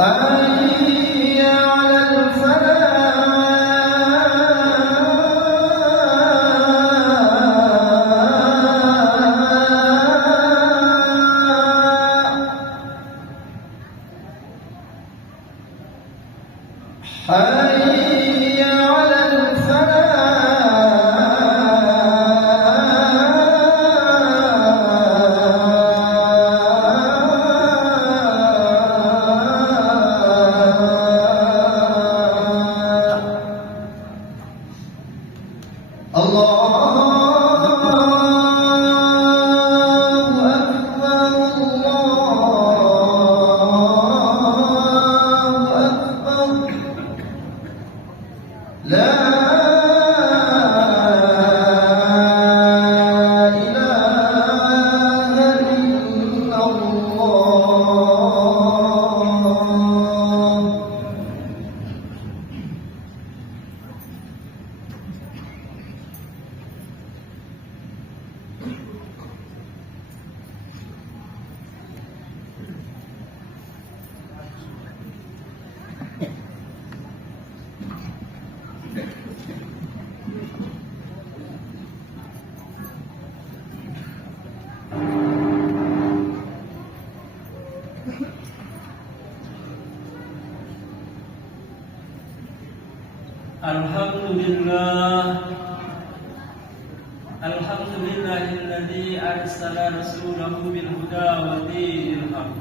حي على حي على حي على Alhamdulillahilladzi arsala rasulahu bil huda wa dinil haq.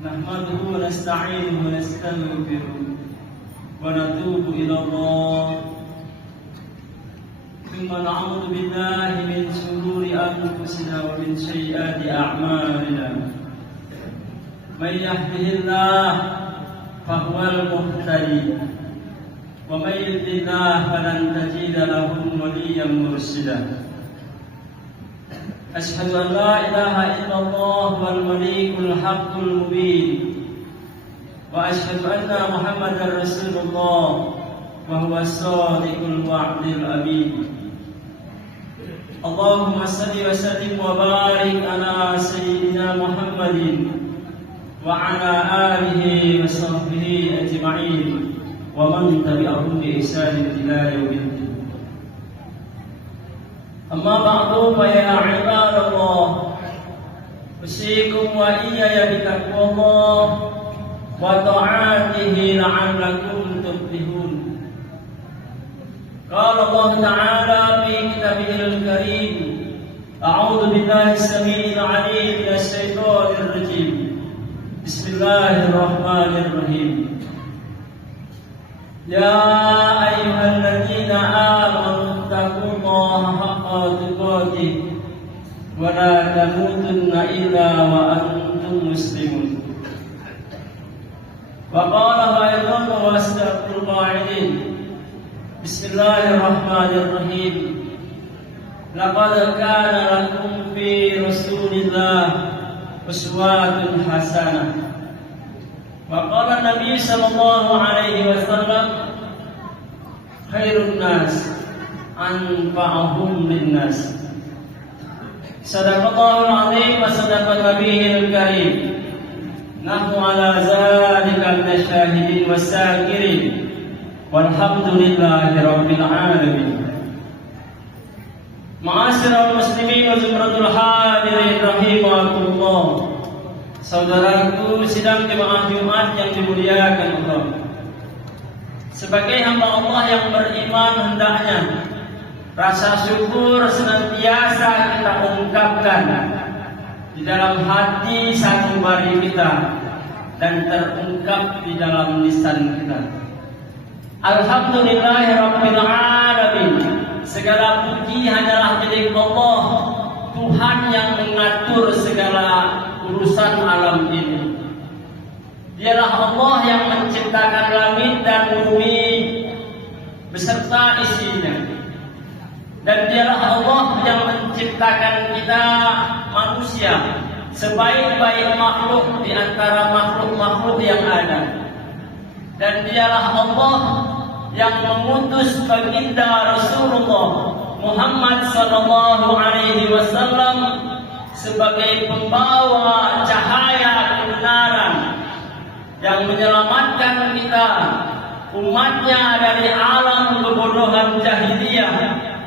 Nahmaduhu wa nasta'inuhu wa nastaghfiruh wa natubu ila Allah. Thumma na'udzu billahi min shururi anfusina wa min sayyiati a'malina. May yahdihillahu fahuwal muhtadi. ومن يضلل الله فلن تجد له وليا مرشدا أشهد أن لا إله إلا الله والملك الحق المبين وأشهد أن محمدا رسول الله وهو الصادق الوعد الأمين اللهم صل وسلم وبارك على سيدنا محمد وعلى آله وصحبه أجمعين ومن تبعهم بإحسان إلى يوم الدين أما بعد فيا عباد الله أوصيكم وإياي بتقوى الله وطاعته لعلكم تفلحون قال الله تعالى في كتابه الكريم أعوذ بالله السميع العليم من الشيطان الرجيم بسم الله الرحمن الرحيم يا أيها الذين آمنوا اتقوا الله حق تقاته ولا تموتن إلا وأنتم مسلمون وقال أيضا وأصدق القائلين بسم الله الرحمن الرحيم لقد كان لكم في رسول الله أسوة حسنة وقال النبي صلى الله عليه وسلم خير الناس أنفعهم للناس صدق الله العظيم وصدق نبيه الكريم نحن على ذلك من الشاهدين والساكرين والحمد لله رب العالمين معاشر المسلمين وزمرة الحاضرين رحمكم الله. Saudaraku sidang jemaah Jumat yang dimuliakan Allah, sebagai hamba Allah yang beriman, hendaknya rasa syukur senantiasa kita ungkapkan di dalam hati sanubari kita dan terungkap di dalam lisan kita. Alhamdulillahirabbil alamin. Segala puji hanyalah milik Allah, Tuhan yang mengatur segala urusan alam ini. Dialah Allah yang menciptakan langit dan bumi beserta isinya. Dan dialah Allah yang menciptakan kita manusia sebaik-baik makhluk di antara makhluk-makhluk yang ada. Dan dialah Allah yang mengutus baginda Rasulullah Muhammad sallallahu alaihi wasallam sebagai pembawa cahaya kebenaran yang menyelamatkan kita umatnya dari alam kebodohan jahiliyah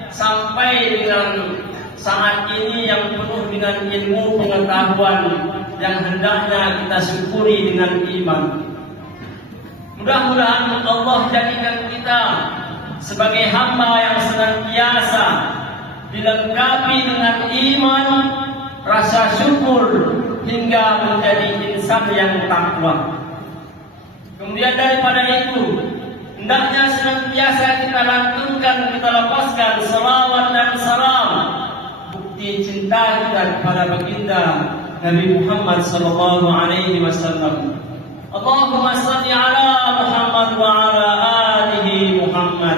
sampai dengan saat ini yang penuh dengan ilmu pengetahuan yang hendaknya kita syukuri dengan iman. Mudah-mudahan Allah jadikan kita sebagai hamba yang senantiasa dilengkapi dengan iman, rasa syukur hingga menjadi insan yang takwa. Kemudian daripada itu, hendaknya senantiasa kita lantunkan, kita lepaskan salawat dan salam, bukti cinta kita kepada baginda Nabi Muhammad sallallahu alaihi wasallam. Allahumma salli ala Muhammad wa ala alihi Muhammad.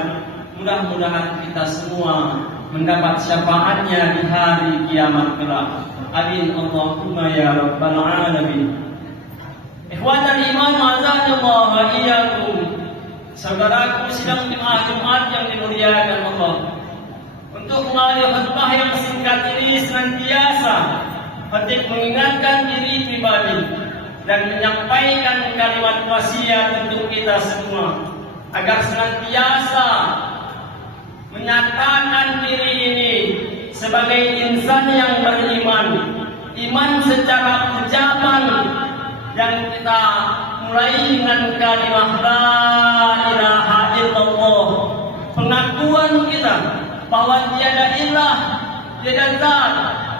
Mudah-mudahan kita semua mendapat syafaatnya di hari kiamat kelak. Amin Allahumma ya rabbal alamin. Ikhwatal iman azanillah wa iyyakum. Saudaraku sidang jemaah Jumat yang dimuliakan Allah, untuk mengalami khutbah yang singkat ini senantiasa penting mengingatkan diri pribadi dan menyampaikan kalimat wasiat untuk kita semua agar senantiasa menyatakan diri ini sebagai insan yang beriman, iman secara ucapan yang kita mulai dengan kalimat la ilaha illallah, pengakuan kita bahwa tiada ilah, tiada zat,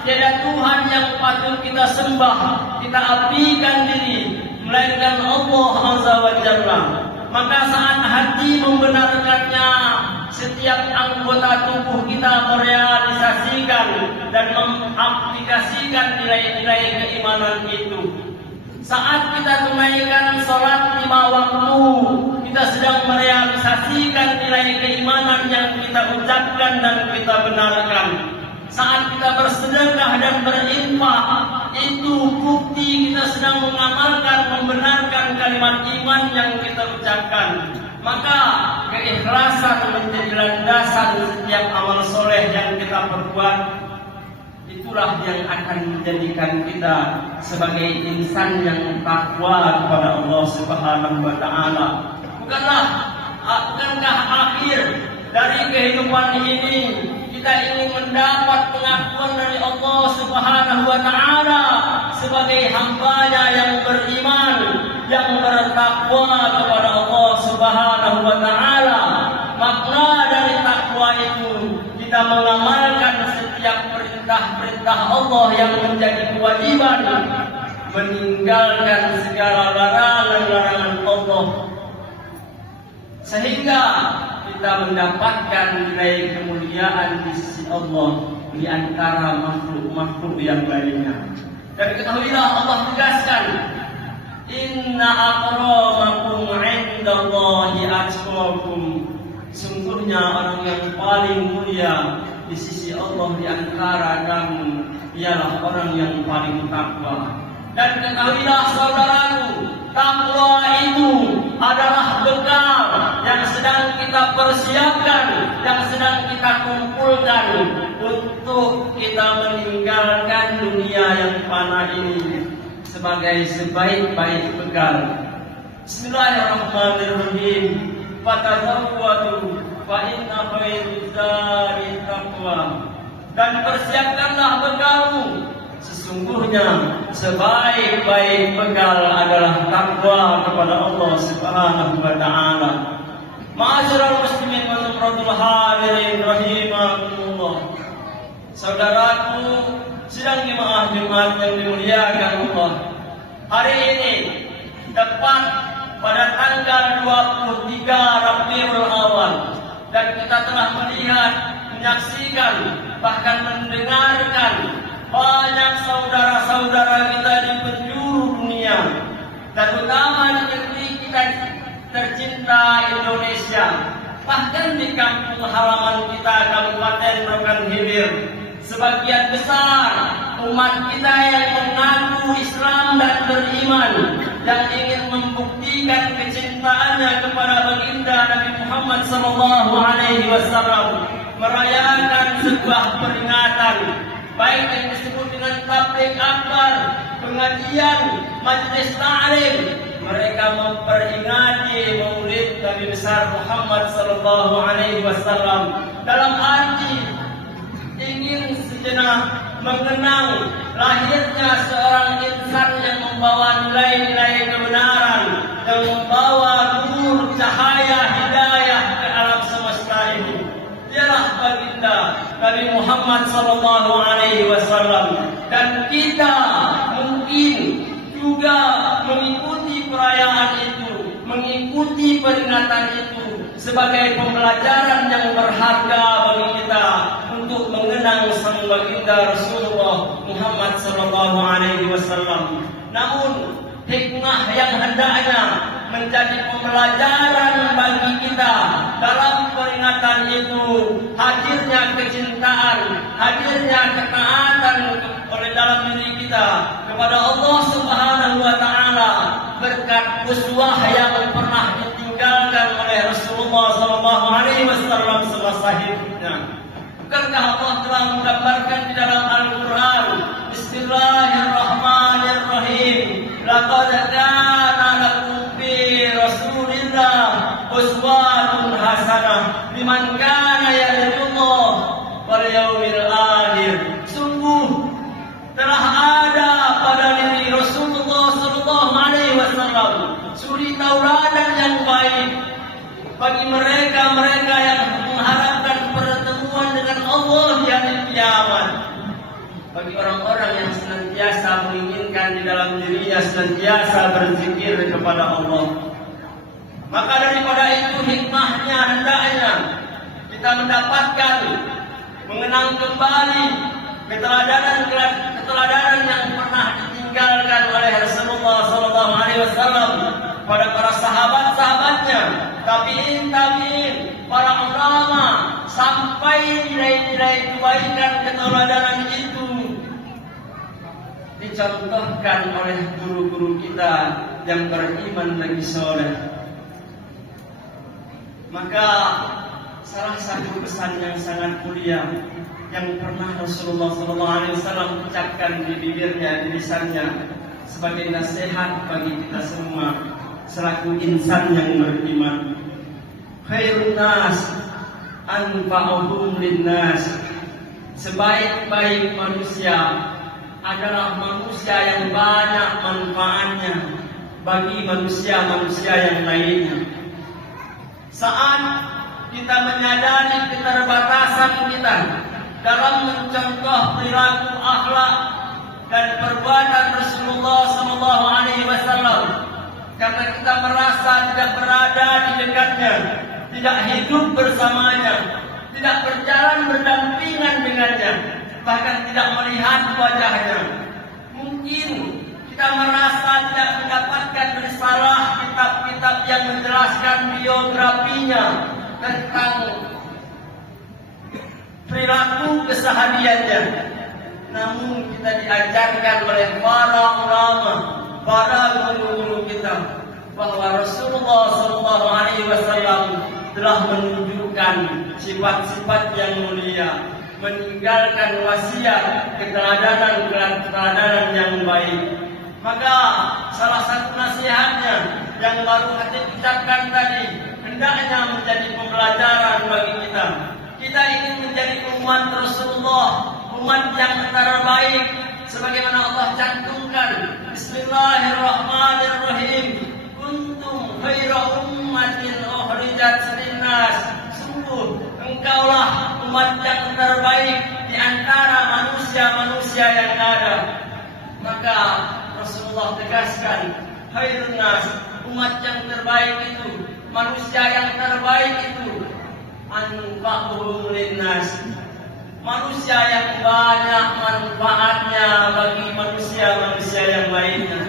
tiada Tuhan yang patut kita sembah, kita abdikan diri melainkan Allah Azza wa Jalla. Maka saat hati membenarkannya, setiap anggota tubuh kita merealisasikan dan mengaplikasikan nilai-nilai keimanan itu. Saat kita tunaikan salat 5 waktu, kita sedang merealisasikan nilai keimanan yang kita ucapkan dan kita benarkan. Saat kita bersedekah dan berinfak, itu bukti kita sedang mengamalkan, membenarkan kalimat iman yang kita ucapkan. Maka keikhlasan menjadi landasan setiap amal soleh yang kita perbuat. Itulah yang akan menjadikan kita sebagai insan yang takwa kepada Allah Subhanahu wa taala. Bukankah akhir dari kehidupan ini kita ingin mendapat pengakuan dari Allah Subhanahu wa taala sebagai hamba-Nya yang beriman, yang bertakwa kepada Allah Subhanahu wa taala. Makna dari takwa itu kita mengamalkan setiap perintah-perintah Allah yang menjadi kewajiban, meninggalkan segala larangan-larangan Allah, sehingga kita mendapatkan nilai kemuliaan di sisi Allah di antara makhluk-makhluk yang lainnya. Dan ketahuilah Allah tegaskan, inna akramakum indallahi atqakum. Sungguhnya orang yang paling mulia di sisi Allah di antara kamu ialah orang yang paling takwa. Dan ketahuilah saudaraku, takwa itu adalah bekal yang sedang kita persiapkan, yang sedang kita kumpulkan untuk kita meninggalkan dunia yang fana ini sebagai sebaik-baik bekal. Bismillahirrahmanirrahim. Fatazawwadu fa inna khairaz zadi taqwa. Dan persiapkanlah bekalmu, sesungguhnya sebaik-baik bekal adalah takwa kepada Allah Subhanahu wa taala. Ma'asyiral muslimin wal umratul hadirin rahimakumullah. Saudaraku sidang jemaah Jumat yang dimuliakan Allah, hari ini tepat pada tanggal 23 Rabiul Awal, dan kita telah melihat, menyaksikan, bahkan mendengarkan banyak saudara-saudara kita di penjuru dunia, terutama di negeri kita tercinta Indonesia, Bahkan di kampung halaman kita, Kabupaten Rokan Hilir, sebagian besar umat kita yang mengaku Islam dan beriman, yang ingin membuktikan kecintaannya kepada baginda Nabi Muhammad SAW, merayakan sebuah peringatan, baik yang disebut dengan tabligh akbar, pengajian, majelis ta'lim. Mereka memperingati maulid Nabi besar Muhammad SAW dalam arti ingin sejenak mengenang lahirnya seorang insan yang membawa nilai-nilai kebenaran, yang membawa nur cahaya hidayah ke alam semesta ini. Dialah baginda Nabi Muhammad SAW, dan kita mungkin juga mengikuti perayaan itu, mengikuti peringatan itu sebagai pembelajaran yang berharga bagi kita untuk mengenang sang baginda Rasulullah Muhammad SAW. Namun hikmah yang hendaknya menjadi pembelajaran bagi kita dalam peringatan itu, hadirnya kecintaan, hadirnya ketaatan oleh dalam diri kita kepada Allah Subhanahu wa Ta'ala, berkat uswah yang pernah ditinggalkan oleh Rasulullah SAW semasa hidupnya. Bukankah Allah telah menggambarkan di dalam Al-Quran, Bismillahirrahmanirrahim, laqad kana lakum fi Rasulillah uswatun hasanah liman kana yarjullah wal yawmil akhir. Sungguh telah ada pada diri Rasulullah SAW suri tauladan yang baik bagi mereka yang mengharapkan pertemuan dengan Allah di hari kiamat, bagi orang-orang yang senantiasa menginginkan di dalam dirinya senantiasa berzikir kepada Allah. Maka daripada itu hikmahnya hendaknya kita mendapatkan, mengenang kembali keteladanan yang pernah ditinggalkan oleh Rasulullah SAW pada para sahabat-sahabatnya, tabi'in, para ulama, sampai nilai-nilai kebaikan keteladanan itu dicontohkan oleh guru-guru kita yang beriman lagi soleh. Maka salah satu pesan yang sangat mulia yang pernah Rasulullah SAW ucapkan di bibirnya, di lisannya, sebagai nasihat bagi kita semua selaku insan yang beriman, khairun nas anfa'uhum linnas. Sebaik-baik manusia adalah manusia yang banyak manfaatnya bagi manusia-manusia yang lainnya. Saat kita menyadari keterbatasan kita dalam mencontoh perilaku akhlak dan perbuatan Rasulullah SAW, karena kita merasa tidak berada di dekatnya, tidak hidup bersamanya, tidak berjalan berdampingan dengannya, bahkan tidak melihat wajahnya. Mungkin kita merasa tidak mendapatkan risalah kitab-kitab yang menjelaskan biografinya tentang perilaku kesehariannya. Namun kita diajarkan oleh para ulama, para guru-guru kita, bahwa Rasulullah SAW telah menunjukkan sifat-sifat yang mulia, meninggalkan wasiat keteladanan yang baik. Maka salah satu nasihatnya yang baru Khatib ucapkan tadi hendaknya menjadi pembelajaran bagi kita. Kita ingin menjadi umat Rasulullah, umat yang terbaik, sebagaimana Allah cantumkan, Bismillahirrahmanirrahim, kuntum khaira ummatin ukhrijat linnas. Sungguh engkaulah umat yang terbaik di antara manusia-manusia yang ada. Maka Rasulullah tegaskan, khairun nas, umat yang terbaik itu, manusia yang terbaik itu, anfa'uhum linnas, manusia yang banyak manfaatnya bagi manusia-manusia yang lainnya.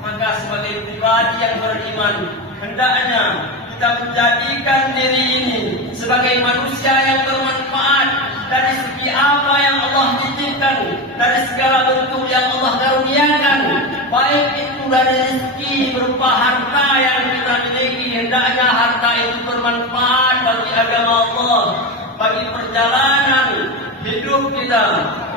Maka sebagai pribadi yang beriman, hendaknya kita menjadikan diri ini sebagai manusia yang bermanfaat dari segi apa yang Allah titipkan, dari segala bentuk yang Allah karuniakan, baik itu dari rezeki berupa harta yang kita miliki. Hendaknya harta itu bermanfaat bagi agama Allah, bagi perjalanan hidup kita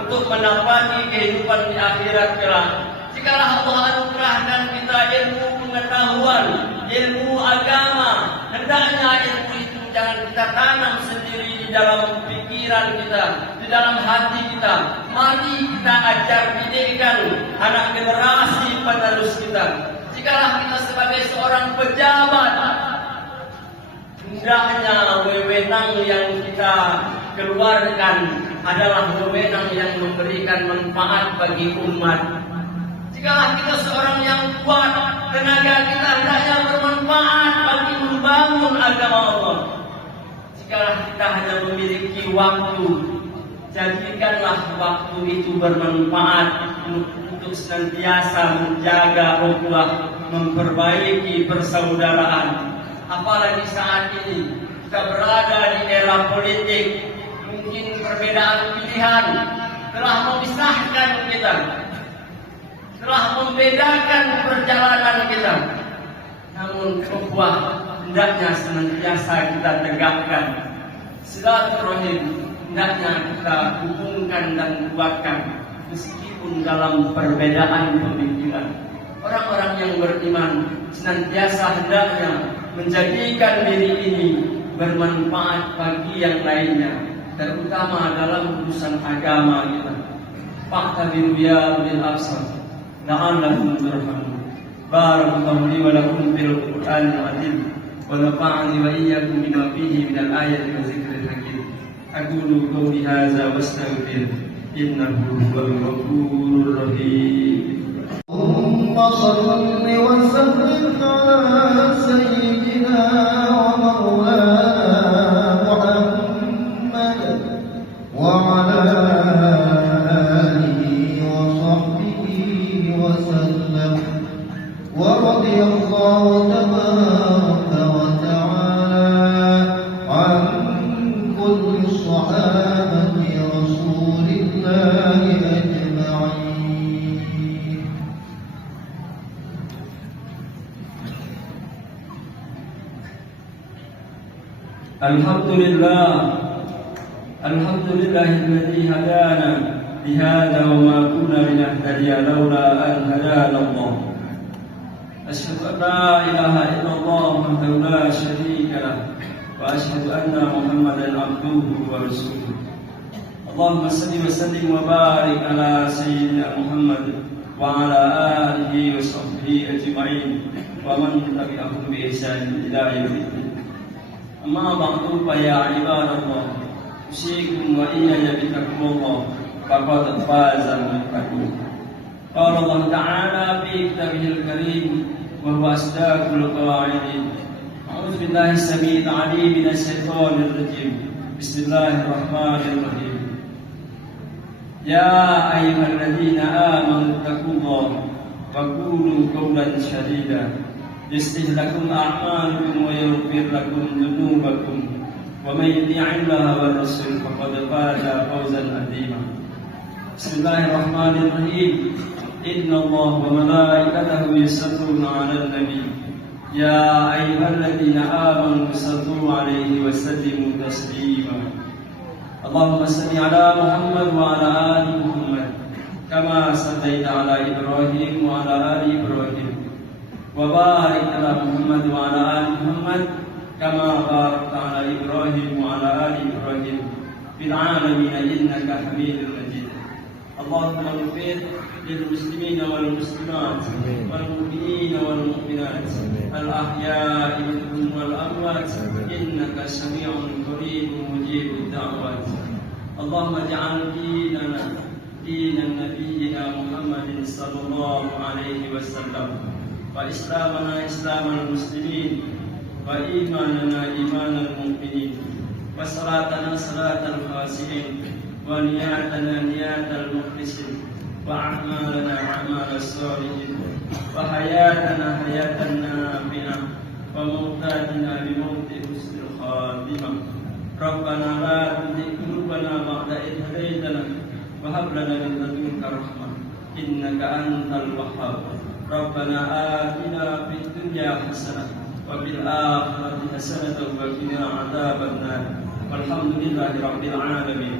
untuk mendapati kehidupan di akhirat kelak. Jikalau Allah anugerahkan kita ilmu pengetahuan, ilmu agama, hendaknya ilmu itu jangan kita tanam sendiri di dalam pikiran kita, di dalam hati kita. Mari kita ajar didikkan anak generasi penerus kita. Jikalau kita sebagai seorang pejabat, hendaknya wewenang yang kita keluarkan adalah wewenang yang memberikan manfaat bagi umat. Jikalau kita seorang yang kuat, tenaga kita hendaknya bermanfaat bagi membangun agama Allah. Jikalau kita hanya memiliki waktu, jadikanlah waktu itu bermanfaat untuk senantiasa menjaga ukhuwah, memperbaiki persaudaraan. Apalagi saat ini kita berada di era politik, mungkin perbedaan pilihan telah memisahkan kita, telah membedakan perjalanan kita. Namun ukhuwah hendaknya senantiasa kita tegakkan. Silaturahim hendaknya kita hubungkan dan kuatkan meskipun dalam perbedaan pemikiran. Orang-orang yang beriman senantiasa hendaknya menjadikan diri ini bermanfaat bagi yang lainnya, terutama dalam urusan agama kita. Fa'tabiru ya ulil absar la'allakum turhamun. Barakallahu li wa lakum fil Qur'anil azim wa nafa'ani wa iyyakum bima fihi minal ayati wa dzikril hakim. Aqulu qawli hadza wastaghfir innahu huwal ghafurur rahim. اللهم صل وسلم على سيدنا ومولانا محمد وعلى آله وصحبه وسلم ورضي الله تبارك وتعالى عن كل الصحابة رسول الله أجمعين. الحمد لله الذي هدانا لهذا وما كنا لنهتدي لولا أن هدانا الله. أشهد أن لا إله إلا الله وحده لا شريك له وأشهد أن محمدا عبده ورسوله. اللهم صل وسلم وبارك على سيدنا محمد وعلى آله وصحبه أجمعين ومن تبعهم بإحسان إلى يوم الدين. أما بعد فيا عباد الله أوصيكم وإياي بتقوى الله فقد فاز المتقون. قال الله تعالى في كتابه الكريم وهو أصدق القائلين: أعوذ بالله السميع العليم من الشيطان الرجيم. بسم الله الرحمن الرحيم. يا أيها الذين آمنوا اتقوا الله وقولوا قولا سديدا يصلح لكم أعمالكم ويغفر لكم ذنوبكم ومن يطع الله والرسول فقد فاز فوزا عظيما. بسم الله الرحمن الرحيم. إن الله وملائكته يصلون على النبي يا أيها الذين آمنوا صلوا عليه وسلموا تسليما. اللهم صل على محمد وعلى آل محمد كما صليت على إبراهيم وعلى آل إبراهيم وبارك على محمد وعلى آل محمد كما باركت على إبراهيم وعلى آل إبراهيم في العالمين إنك حميد مجيد. اللهم اغفر للمسلمين والمسلمات والمؤمنين والمؤمنات الأحياء منهم والأموات إنك سميع قريب مجيب الدعوات. اللهم اجعل ديننا دين نبينا محمد صلى الله عليه وسلم وإسلامنا إسلام المسلمين وإيماننا إيمان المؤمنين وصلاتنا صلاة الخاشعين ونياتنا نيات المخلصين وأعمالنا أعمال الصالحين وحياتنا حياة نافعة وموتاتنا بموت حسن الخاتمة. ربنا لا تزغ قلوبنا بعد إذ هديتنا وهب لنا من لدنك رحمة إنك أنت الوهاب. ربنا آتنا في الدنيا حسنة وفي الآخرة حسنة وقنا عذاب النار. والحمد لله رب العالمين.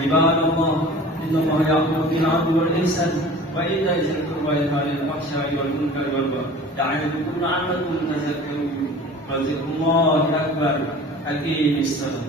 عباد الله، إن الله يأمر بالعدل والإحسان وإيتاء ذي القربى وينهى عن الفحشاء والمنكر والبغي يعظكم لعلكم تذكرون. وذكر الله أكبر. أقيموا الصلاة.